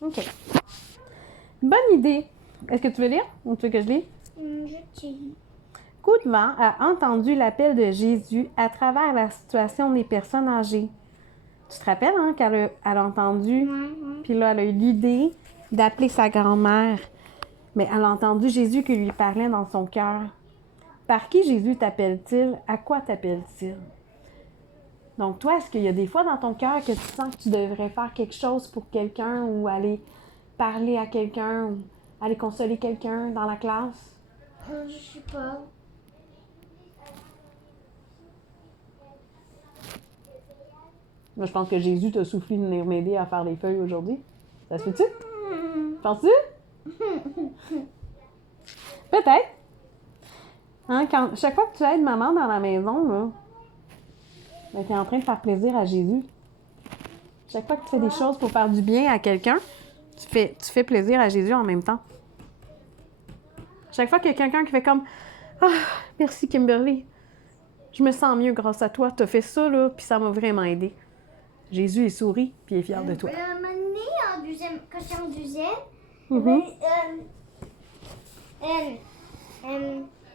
OK. Bonne idée. Est-ce que tu veux lire ou tu veux que je lis? Je dis. Coup de vent a entendu l'appel de Jésus à travers la situation des personnes âgées. Tu te rappelles, hein, qu'elle a entendu, puis là, elle a eu l'idée d'appeler sa grand-mère. Mais elle a entendu Jésus qui lui parlait dans son cœur. Par qui Jésus t'appelle-t-il? À quoi t'appelle-t-il? Donc, toi, est-ce qu'il y a des fois dans ton cœur que tu sens que tu devrais faire quelque chose pour quelqu'un ou aller parler à quelqu'un ou aller consoler quelqu'un dans la classe? Je sais pas. Moi, je pense que Jésus t'a soufflé de venir m'aider à faire les feuilles aujourd'hui. Ça se fait-tu? Penses-tu? Peut-être. Hein, chaque fois que tu aides maman dans la maison, là, ben, tu es en train de faire plaisir à Jésus. Chaque fois que tu fais des choses pour faire du bien à quelqu'un, tu fais plaisir à Jésus en même temps. Chaque fois qu'il y a quelqu'un qui fait comme « Ah, merci Kimberly, je me sens mieux grâce à toi, tu as fait ça, là, puis ça m'a vraiment aidé. » Jésus, il sourit, puis il est fier de toi. Maintenant, quand j'étais en deuxième,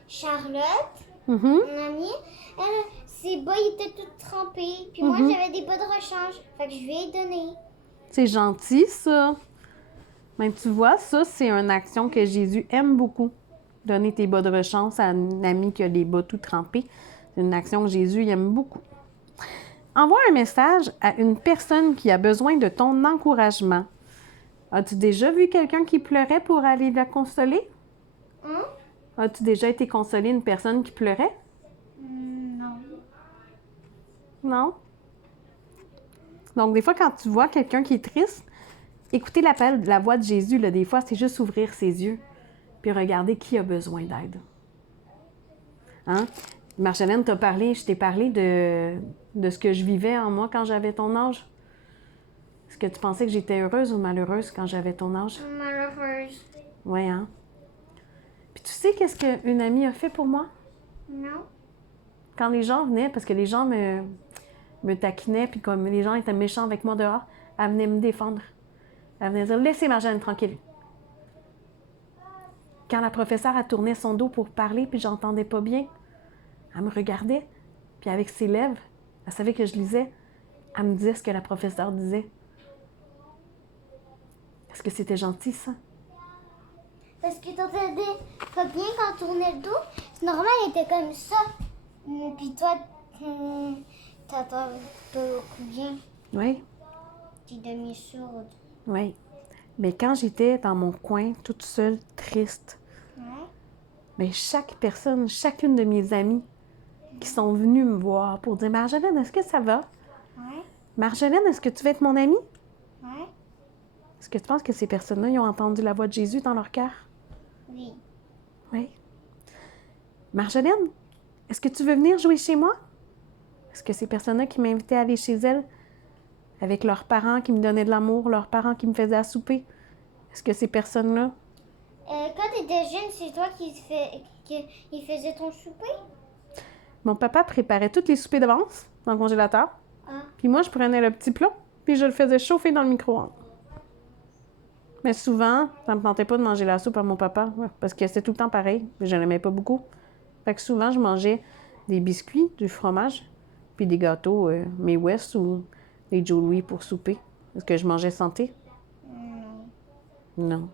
Charlotte, mon amie, ses bas étaient tous trempés. Puis moi, j'avais des bas de rechange. Fait que je lui ai donné. C'est gentil, ça. Mais tu vois, ça, c'est une action que Jésus aime beaucoup. Donner tes bas de rechange à une amie qui a les bas tout trempés. C'est une action que Jésus aime beaucoup. Envoie un message à une personne qui a besoin de ton encouragement. As-tu déjà vu quelqu'un qui pleurait pour aller la consoler? As-tu déjà été consoler une personne qui pleurait? Non. Non? Donc, des fois, quand tu vois quelqu'un qui est triste, écouter l'appel de la voix de Jésus, là, des fois, c'est juste ouvrir ses yeux puis regarder qui a besoin d'aide. Hein? Marjolaine je t'ai parlé de ce que je vivais en moi quand j'avais ton âge. Est-ce que tu pensais que j'étais heureuse ou malheureuse quand j'avais ton âge? Malheureuse. Oui, hein? Puis tu sais qu'est-ce qu'une amie a fait pour moi? Non. Quand les gens venaient, parce que les gens me taquinaient, puis comme les gens étaient méchants avec moi dehors, elle venait me défendre. Elle venait dire « Laissez Marjolaine tranquille. » Quand la professeure a tourné son dos pour parler, puis j'entendais pas bien, elle me regardait, puis avec ses lèvres, elle savait que je lisais, elle me disait ce que la professeure disait. Est-ce que c'était gentil, ça? Parce que t'entendais pas bien quand on tournait le dos. C'est normal, il était comme ça. Puis toi, t'entends pas beaucoup bien. Oui. T'es demi-sourde. Oui. Mais quand j'étais dans mon coin, toute seule, triste, mais chaque personne, chacune de mes amies qui sont venues me voir pour dire « Marjolaine, est-ce que ça va? Marjolaine, est-ce que tu veux être mon amie? » Est-ce que tu penses que ces personnes-là, ils ont entendu la voix de Jésus dans leur cœur? Oui. Oui. Marjolaine, est-ce que tu veux venir jouer chez moi? Est-ce que ces personnes-là qui m'invitaient à aller chez elles, avec leurs parents qui me donnaient de l'amour, leurs parents qui me faisaient à souper, est-ce que ces personnes-là... Quand tu étais jeune, c'est toi qui faisais ton souper? Mon papa préparait tous les soupers d'avance dans le congélateur. Puis moi, je prenais le petit plat, puis je le faisais chauffer dans le micro-ondes. Mais souvent, ça me tentait pas de manger la soupe à mon papa, parce que c'était tout le temps pareil. Je l'aimais pas beaucoup. Fait que souvent, je mangeais des biscuits, du fromage, puis des gâteaux, mes West ou des Joe Louis pour souper. Est-ce que je mangeais santé? Non.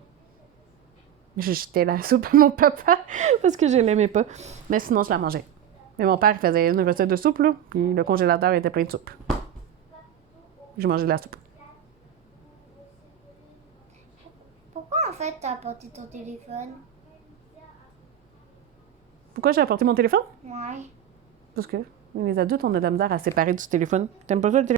Je jetais la soupe à mon papa parce que je l'aimais pas. Mais sinon, je la mangeais. Mais mon père, il faisait une recette de soupe, là, puis le congélateur était plein de soupe. Je mangeais de la soupe. Pourquoi en fait t'as apporté ton téléphone? Pourquoi j'ai apporté mon téléphone? Ouais. Parce que les adultes, on a de la misère à séparer du téléphone. T'aimes pas ça, le téléphone?